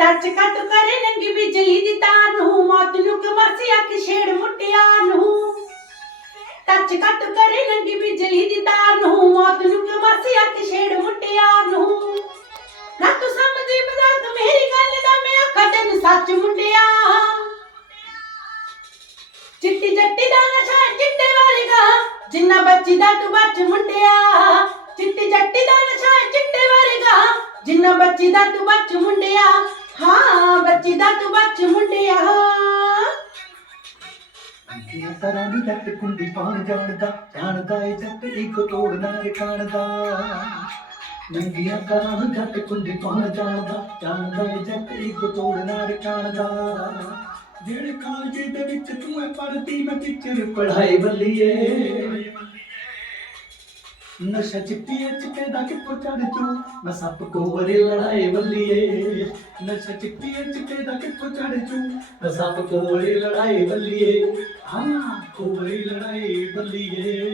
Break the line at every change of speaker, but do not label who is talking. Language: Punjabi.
ਟੱਚ ਕੱਟ ਕਰੇ ਨੰਗੀ ਬਿਜਲੀ ਦੀ ਤਾਰ ਨੂੰ ਮੌਤ ਨੂੰ ਕਮਾਸੀ ਅੱਖ ਛੇੜ ਮੁੱਟਿਆ ਨੂੰ ਟੱਚ ਕੱਟ ਕਰੇ ਨੰਗੀ ਬਿਜਲੀ ਦੀ ਤਾਰ ਨੂੰ ਮੌਤ ਨੂੰ ਕਮਾਸੀ ਅੱਖ ਛੇੜ ਮੁੱਟਿਆ ਨੂੰ ਨਾ ਤੂੰ ਸਮਝੀ ਮਜ਼ਾਕ ਮੇਰੀ ਗੱਲ ਦਾ ਮੈਂ ਆਖਾਂ ਤੈਨੂੰ ਸੱਚ ਮੁੰਡਿਆ ਚਿੱਟੀ ਜੱਟੀ ਦਾ ਨਸ਼ਾ ਚਿੱਟੇ ਵਰਗਾ ਜਿੰਨਾ ਬੱਚੀ ਦਾ ਤੂੰ ਬੱਚ ਮੁੰਡਿਆ ਚਿੱਟੀ ਜੱਟੀ ਦਾ ਨਸ਼ਾ ਚਿੱਟੇ ਵਰਗਾ ਜਿੰਨਾ ਬੱਚੀ ਦਾ ਤੂੰ ਬੱਚ ਮੁੰਡਿਆ
ਅੰਕੀਆਂ ਤਰਾਂ ਦੀ ਜੱਟ ਕੁੰਡੀ ਪਾਣ ਜਾਣਦਾ ਜਾਣਦਾ ਏ ਜੱਟ ਇੱਕ ਤੋੜਨਾ ਏ ਕਾਣਦਾ ਨੰਗੀਆਂ ਤਰ੍ਹਾਂ ਦੀ ਜੱਟ ਕੁੰਡੀ ਪਾਣ ਜਾਣਦਾ ਜਾਣਦਾ ਏ ਜੱਟ ਇੱਕ ਤੋੜਨਾ ਏ ਕਾਣਦਾ ਜਿਹੜੇ ਕਾਲਜ ਦੇ ਵਿੱਚ ਤੂੰ ਐ ਪੜਦੀ ਮੈਂ ਟੀਚਰ ਪੜਾਈ ਬੱਲੀਏ ਨਸ਼ਾ ਚਿੱਟੀ ਚਿੱਟੇ ਦਾ ਕਿੱਥੋਂ ਚੜ ਚੂ ਮੈਂ ਸੱਪ ਕੋਵਰੇ ਲੜਾਏ ਬੱਲੀਏ ਨਸ਼ਾ ਚਿੱਟੀ ਚਿੱਟੇ ਦਾ ਕਿੱਥੋਂ ਚੜ ਚੂ ਮੈਂ ਸੱਪ ਕੋਵਰੇ ਲੜਾਏ ਬੱਲੀਏ ਹਾਂ ਕੋਵਰੇ ਲੜਾਏ ਬੱਲੀਏ